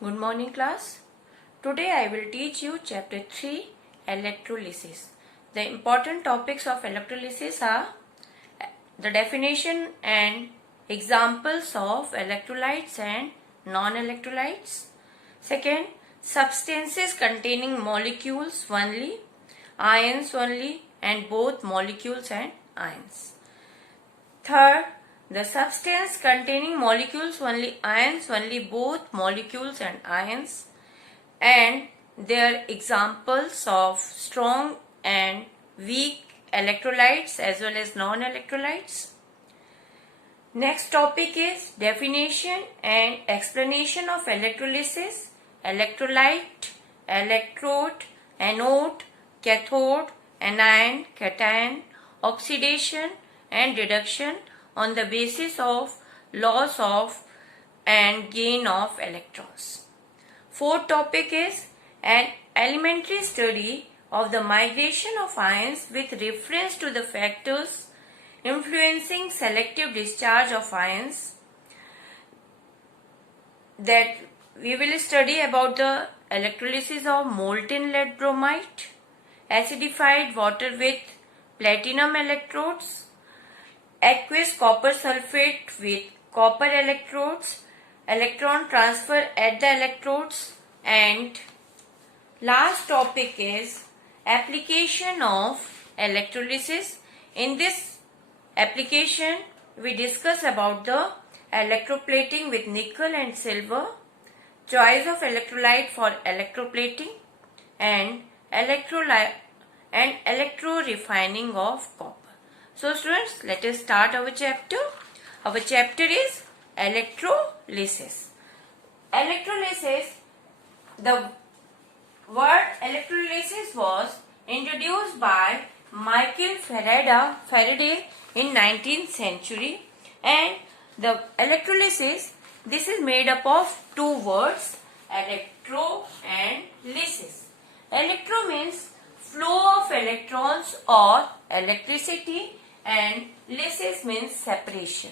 Good morning class. Today I will teach you chapter 3 electrolysis. The important topics of electrolysis are the definition and examples of electrolytes and non-electrolytes. Second, substances containing molecules only, ions only and both molecules and ions. Third, the substance containing molecules only, ions only, both molecules and ions, and their examples of strong and weak electrolytes as well as non-electrolytes. Next topic is definition and explanation of electrolysis, electrolyte, electrode, anode, cathode, anion, cation, oxidation and reduction on the basis of loss of and gain of electrons. Fourth topic is an elementary study of the migration of ions with reference to the factors influencing selective discharge of ions. That we will study about the electrolysis of molten lead bromide, acidified water with platinum electrodes, aqueous copper sulfate with copper electrodes, electron transfer at the electrodes, and last topic is application of electrolysis. In this application, we discuss about the electroplating with nickel and silver, choice of electrolyte for electroplating, and electro refining of copper. So students, let us start our chapter. Our chapter is electrolysis. Electrolysis, the word electrolysis was introduced by Michael Faraday in 19th century, and the electrolysis, this is made up of two words, electro and lysis. Electro means flow of electrons or electricity, and lysis means separation.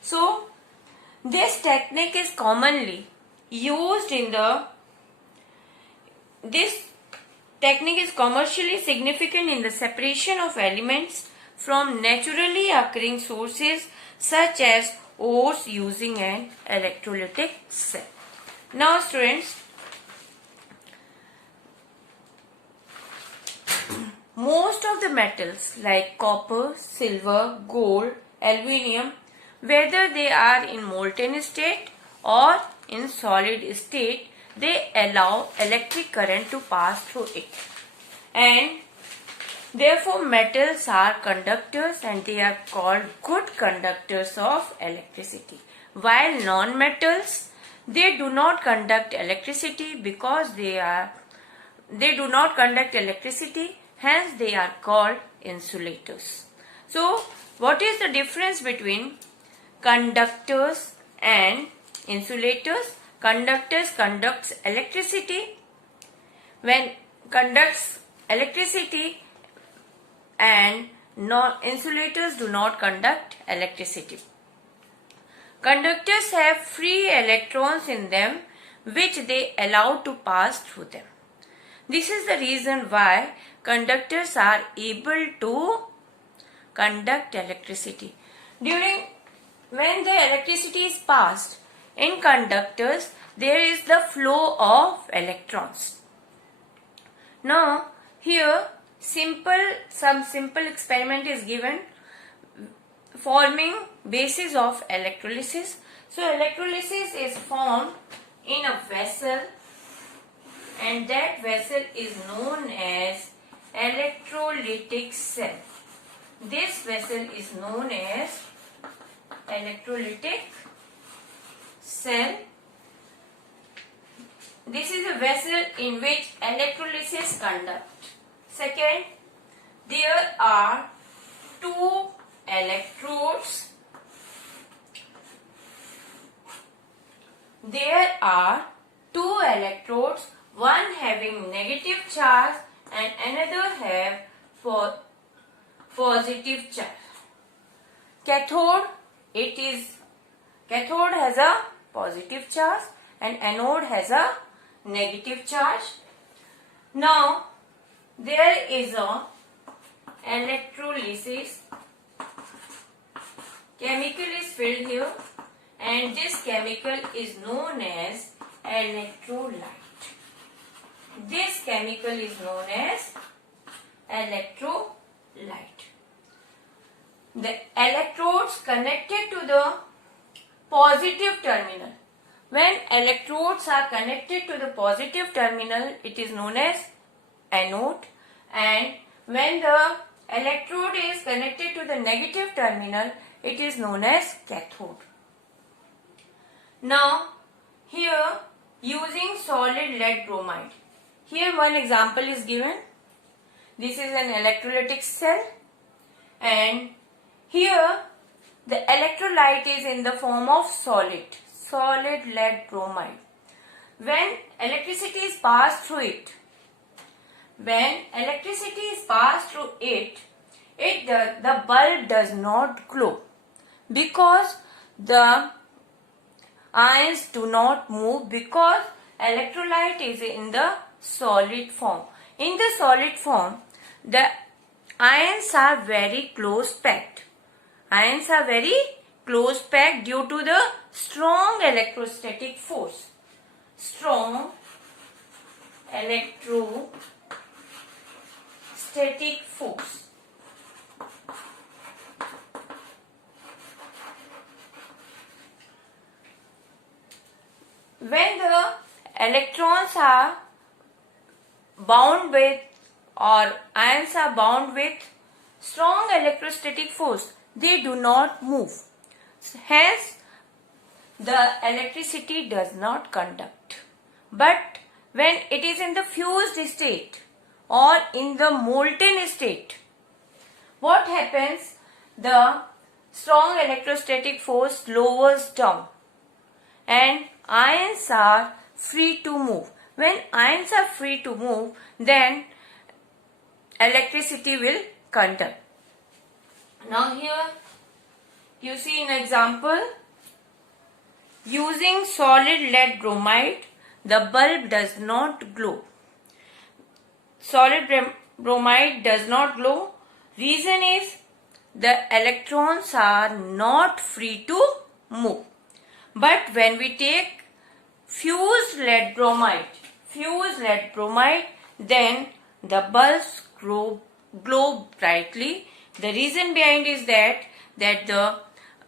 So this technique is commonly used this technique is commercially significant in the separation of elements from naturally occurring sources such as ores using an electrolytic cell. Now students, most of the metals like copper, silver, gold, aluminium, whether they are in molten state or in solid state, they allow electric current to pass through it, and therefore metals are conductors and they are called good conductors of electricity. While non-metals, they do not conduct electricity because they do not conduct electricity, hence they are called insulators. So what is the difference between conductors and insulators? Conductors conducts electricity, when conducts electricity, and insulators do not conduct electricity. Conductors have free electrons in them which they allow to pass through them. This is the reason why conductors are able to conduct electricity. When the electricity is passed in conductors, there is the flow of electrons. Now here some simple experiment is given forming basis of electrolysis. So electrolysis is formed in a vessel, and that vessel is known as electrolytic cell. This vessel is known as electrolytic cell. This is a vessel in which electrolysis conduct. Second, there are two electrodes. There are two electrodes, one having negative charge and another have positive charge. Cathode has a positive charge and anode has a negative charge. Now there is a electrolysis. Chemical is filled here, and this chemical is known as electrolyte. This chemical is known as electrolyte. The electrodes connected to the positive terminal. When electrodes are connected to the positive terminal, it is known as anode, and when the electrode is connected to the negative terminal, it is known as cathode. Now, here using solid lead bromide. Here one example is given. This is an electrolytic cell, and here the electrolyte is in the form of solid lead bromide. When electricity is passed through it, the bulb does not glow because the ions do not move, because electrolyte is in the solid form. In the solid form, the ions are very close packed. Ions are very close packed due to the strong electrostatic force. Strong electrostatic force. When the electrons are bound with, or ions are bound with strong electrostatic force, they do not move. Hence, the electricity does not conduct. But when it is in the fused state or in the molten state, what happens? The strong electrostatic force lowers down and ions are free to move. When ions are free to move, then electricity will conduct. Now here you see an example. Using solid lead bromide, the bulb does not glow. Solid bromide does not glow. Reason is the electrons are not free to move. But when we take fused lead bromide, then the bulbs glow brightly. The reason behind is that the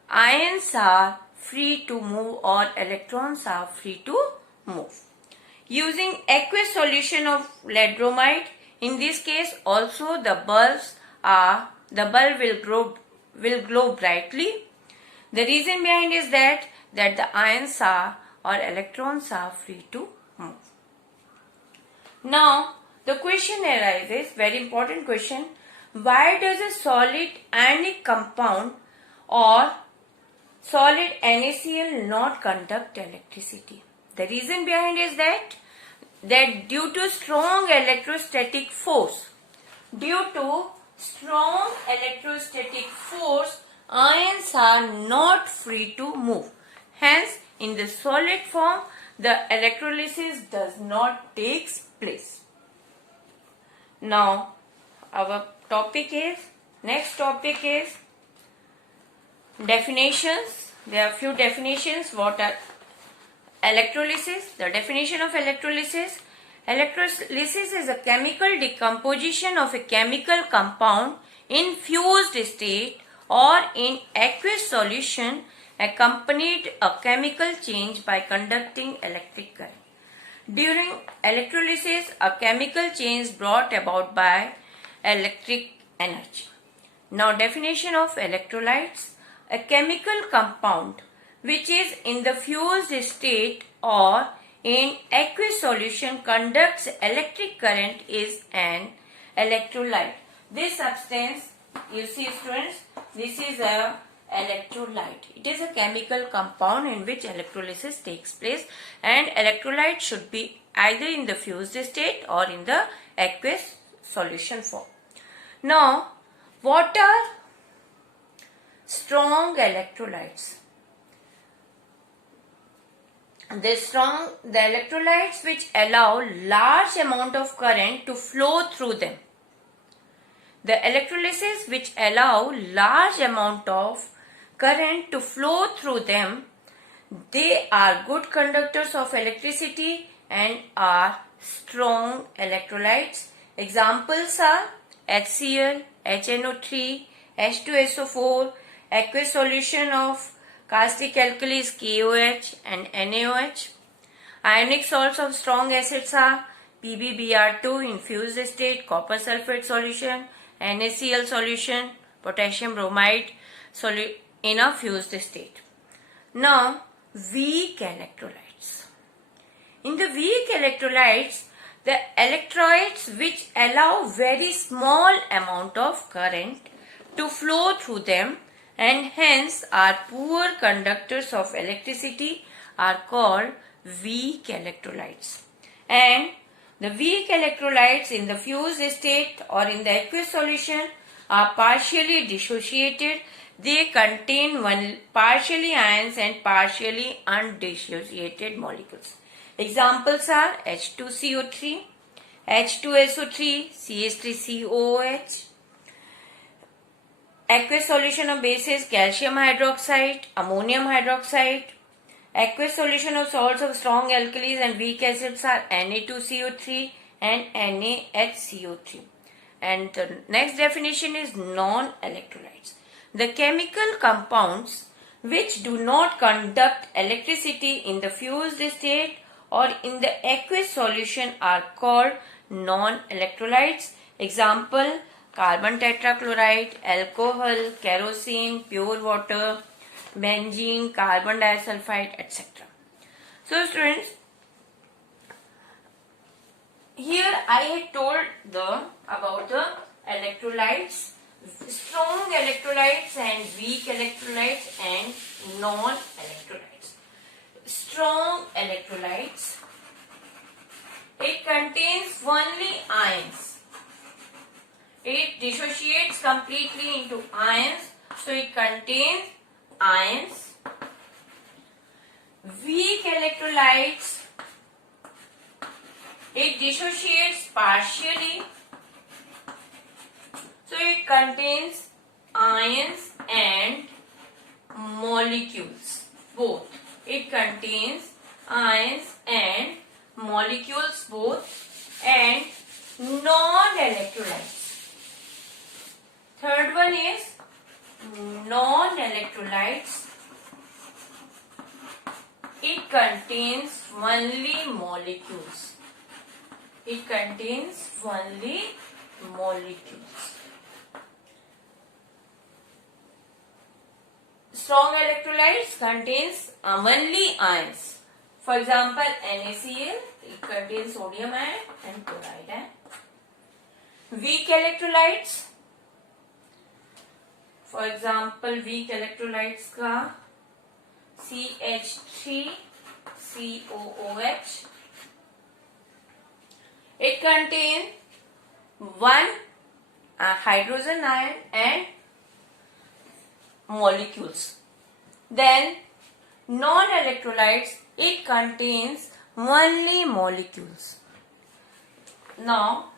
ions are free to move, or electrons are free to move. Using aqueous solution of lead bromide, in this case also the bulb will glow brightly. The reason behind is that the ions are, or electrons are free to move. Now the question arises, very important question: why does a solid ionic compound or solid NaCl not conduct electricity? The reason behind is that due to strong electrostatic force, ions are not free to move. Hence, in the solid form, the electrolysis does not take place. Now, our next topic is definitions. There are few definitions. What are electrolysis? The definition of electrolysis. Electrolysis is a chemical decomposition of a chemical compound in fused state or in aqueous solution, accompanied a chemical change by conducting electric current. During electrolysis, a chemical change is brought about by electric energy. Now, definition of electrolytes: a chemical compound which is in the fused state or in aqueous solution conducts electric current is an electrolyte. This substance, you see students, this is a electrolyte. It is a chemical compound in which electrolysis takes place, and electrolyte should be either in the fused state or in the aqueous solution form. Now, what are strong electrolytes? the electrolytes which allow large amount of current to flow through them. The electrolysis which allow large amount of current to flow through them, they are good conductors of electricity and are strong electrolytes. Examples are HCl, HNO3, H2SO4, aqueous solution of caustic alkalis KOH and NaOH. Ionic salts of strong acids are PbBr2 in fused state, copper sulfate solution, NaCl solution, potassium bromide in a fused state. Now, weak electrolytes. In the weak electrolytes, the electrolytes which allow very small amount of current to flow through them and hence are poor conductors of electricity are called weak electrolytes. And the weak electrolytes in the fused state or in the aqueous solution are partially dissociated. They contain partially ions and partially undissociated molecules. Examples are H2CO3, H2SO3, CH3COOH, aqueous solution of bases calcium hydroxide, ammonium hydroxide. Aqueous solution of salts of strong alkalis and weak acids are Na2CO3 and NaHCO3. And the next definition is non-electrolytes. The chemical compounds which do not conduct electricity in the fused state or in the aqueous solution are called non-electrolytes. Example, carbon tetrachloride, alcohol, kerosene, pure water, benzene, carbon disulfide, etc. So students, here I had told about the electrolytes, strong electrolytes and weak electrolytes and non-electrolytes. Strong electrolytes, it contains only ions. It dissociates completely into ions, so it contains ions. Weak electrolytes, it dissociates partially, so it contains ions and molecules both. It contains ions and molecules both. And non-electrolytes. Third one is non-electrolytes. It contains only molecules. It contains only molecules. Strong electrolytes contains only ions. For example, NaCl, it contains sodium ion and chloride ion. Weak electrolytes, for example, weak electrolytes का CH3COOH. It contains one hydrogen ion and molecules. Then non-electrolytes, it contains only molecules. Now,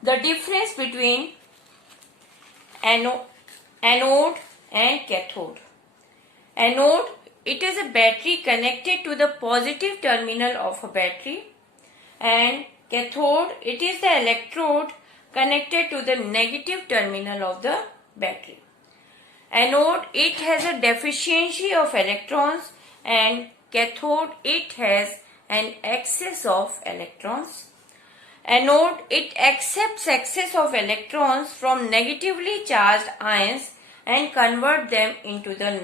the difference between anode and cathode. Anode, it is a battery connected to the positive terminal of a battery, and cathode, it is the electrode connected to the negative terminal of the battery. Anode, it has a deficiency of electrons, and cathode, it has an excess of electrons. Anode, it accepts excess of electrons from negatively charged ions and convert them into the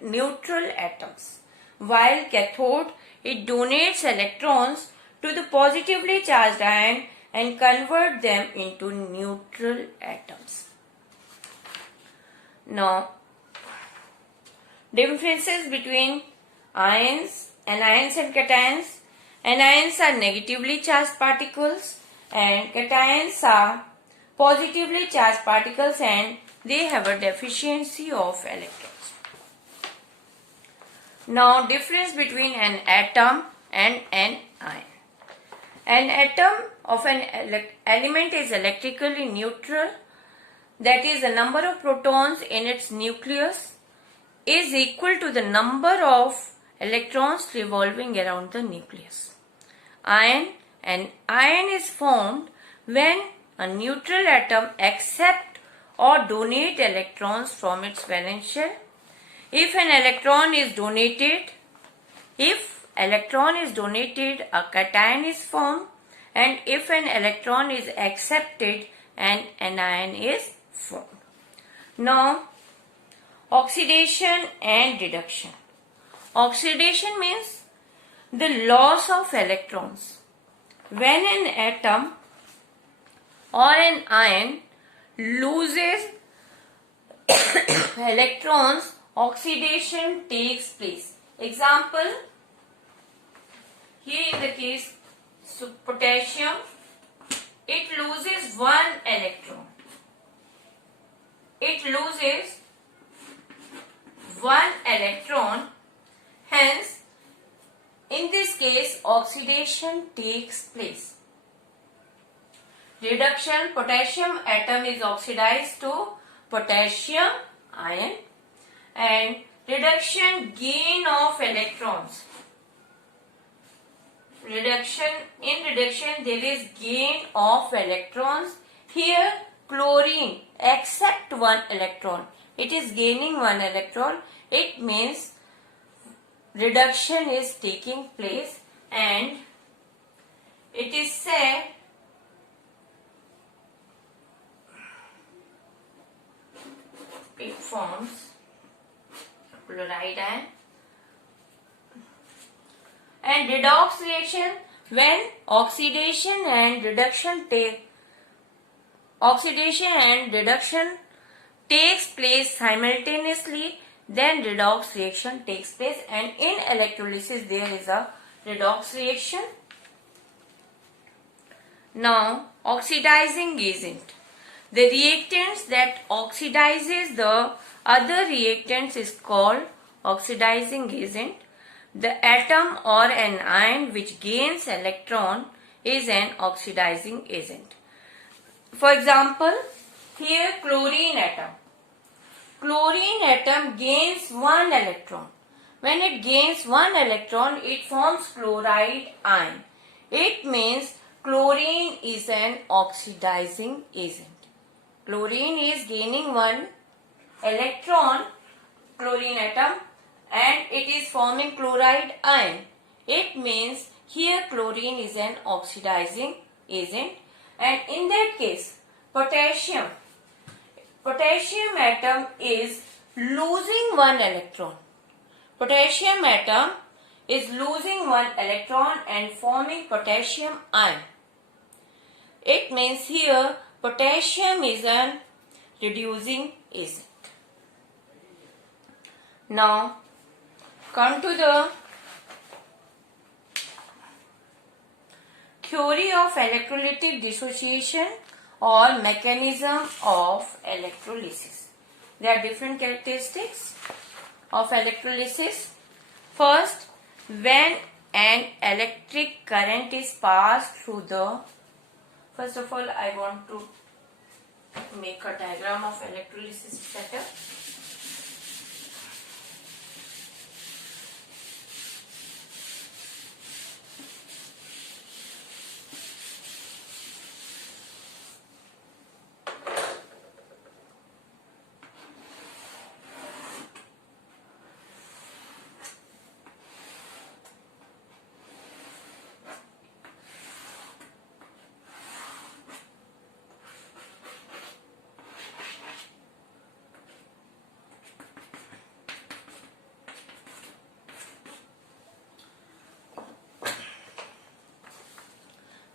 neutral atoms. While cathode, it donates electrons to the positively charged ion and convert them into neutral atoms. Now, differences between anions and cations. Anions are negatively charged particles and cations are positively charged particles, and they have a deficiency of electrons. Now, difference between an atom and an ion. An atom of an element is electrically neutral, that is, the number of protons in its nucleus is equal to the number of electrons revolving around the nucleus. An ion is formed when a neutral atom accepts or donates electrons from its valence shell. If an electron is donated, a cation is formed, and if an electron is accepted, an anion is formed. Now, oxidation and reduction. Oxidation means the loss of electrons. When an atom or an ion loses electrons, oxidation takes place. Example, here in the case potassium, it loses one electron. It loses one electron, hence in this case oxidation takes place. Reduction, potassium atom is oxidized to potassium ion, and reduction, gain of electrons. In reduction there is gain of electrons. Here chlorine accept one electron. It is gaining one electron. It means reduction is taking place, and it is said it forms chloride ion. And redox reaction, when oxidation and reduction takes place simultaneously, then redox reaction takes place, and in electrolysis there is a redox reaction. Now, oxidizing agent. The reactants that oxidizes the other reactants is called oxidizing agent. The atom or an ion which gains electron is an oxidizing agent. For example, here chlorine atom. Chlorine atom gains one electron. When it gains one electron, it forms chloride ion. It means chlorine is an oxidizing agent. Chlorine is gaining one electron, chlorine atom, and it is forming chloride ion. It means here chlorine is an oxidizing agent, and in that case potassium atom is losing one electron. Potassium atom is losing one electron and forming potassium ion. It means here potassium is an reducing agent. Now come to the theory of electrolytic dissociation or mechanism of electrolysis. There are different characteristics of electrolysis. First, when an electric current is passed through the, first of all I want to make a diagram of electrolysis setup.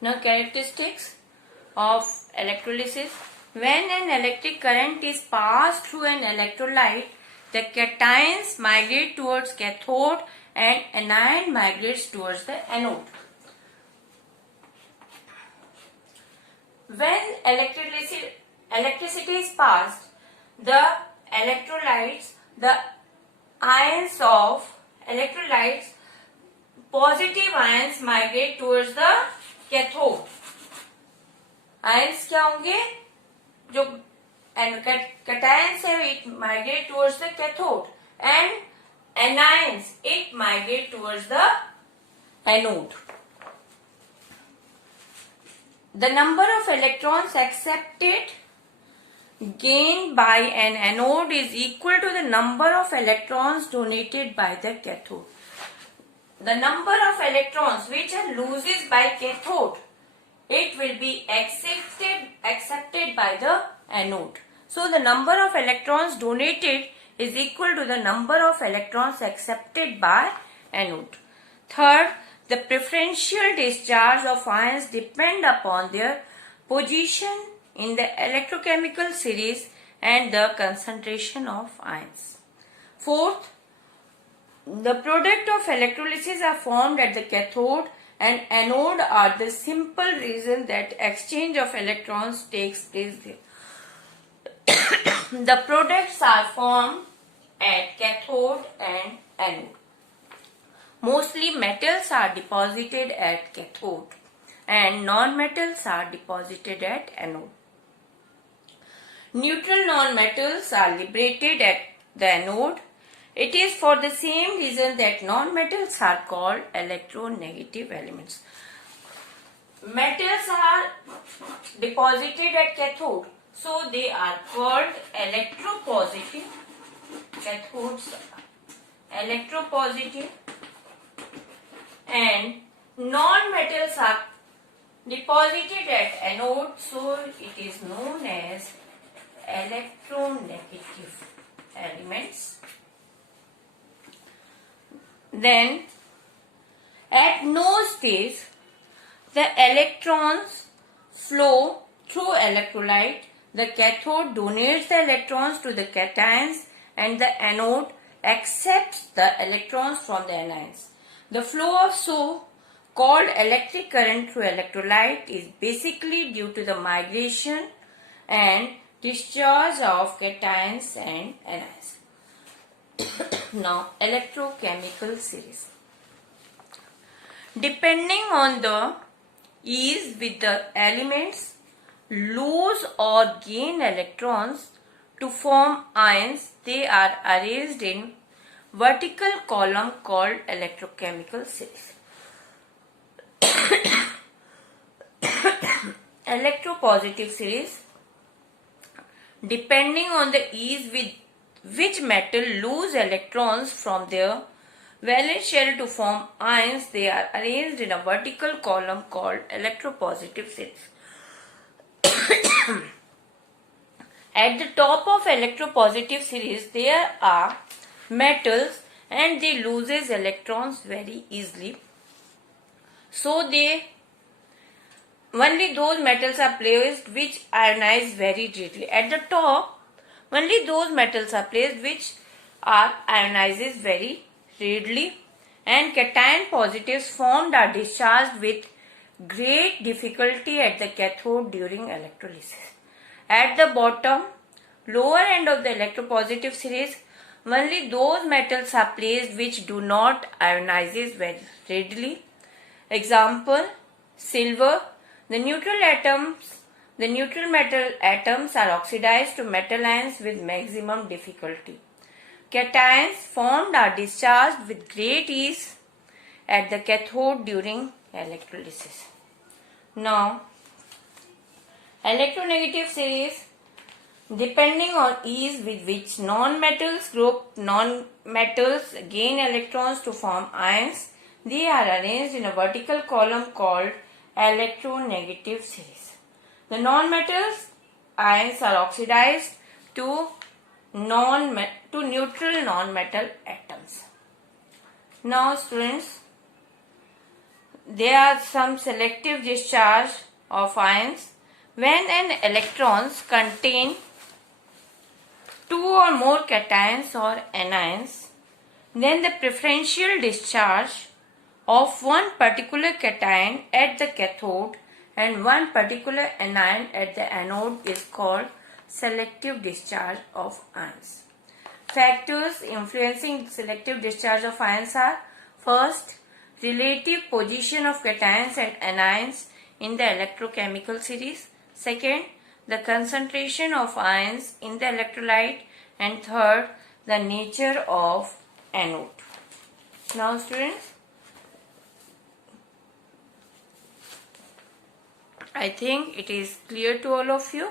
Now, characteristics of electrolysis. When an electric current is passed through an electrolyte, the cations migrate towards cathode and anion migrates towards the anode. When electricity is passed, the electrolytes, the ions of electrolytes, positive ions migrate towards the cathode. Ions क्या होंगे? जो cations है, it migrate towards the cathode, and anions, it migrate towards the anode. The number of electrons accepted gained by an anode is equal to the number of electrons donated by the cathode. The number of electrons which are loses by cathode, it will be accepted by the anode. So the number of electrons donated is equal to the number of electrons accepted by anode. Third, the preferential discharge of ions depend upon their position in the electrochemical series and the concentration of ions. Fourth, the product of electrolysis are formed at the cathode and anode are the simple reason that exchange of electrons takes place there. The products are formed at cathode and anode. Mostly metals are deposited at cathode and non-metals are deposited at anode. Neutral non-metals are liberated at the anode. It is for the same reason that non-metals are called electronegative elements. Metals are deposited at cathode, so they are called electropositive. Cathodes are electropositive, and non-metals are deposited at anode, so it is known as electronegative elements. Then at no stage the electrons flow through electrolyte. The cathode donates the electrons to the cations and the anode accepts the electrons from the anions. The flow of so-called electric current through electrolyte is basically due to the migration and discharge of cations and anions. Now, electrochemical series. Depending on the ease with the elements lose or gain electrons to form ions, they are arranged in vertical column called electrochemical series. Electropositive series. Depending on the ease with which metal lose electrons from their valence shell to form ions, they are arranged in a vertical column called electropositive series. At the top of electropositive series there are metals and they loses electrons very easily. So only those metals are placed which ionize very readily. At the top only those metals are placed which are ionizes very readily, and cation positives formed are discharged with great difficulty at the cathode during electrolysis. At the bottom, lower end of the electropositive series, only those metals are placed which do not ionizes very readily. Example, silver. The neutral metal atoms are oxidized to metal ions with maximum difficulty. Cations formed are discharged with great ease at the cathode during electrolysis. Now, electronegative series. Depending on ease with which non-metals gain electrons to form ions, they are arranged in a vertical column called electronegative series. The non-metals ions are oxidized to neutral non-metal atoms. Now students, there are some selective discharge of ions. When an electrons contain two or more cations or anions, then the preferential discharge of one particular cation at the cathode and one particular anion at the anode is called selective discharge of ions. Factors influencing selective discharge of ions are: first, relative position of cations and anions in the electrochemical series. Second, the concentration of ions in the electrolyte. And third, the nature of anode. Now students, I think it is clear to all of you.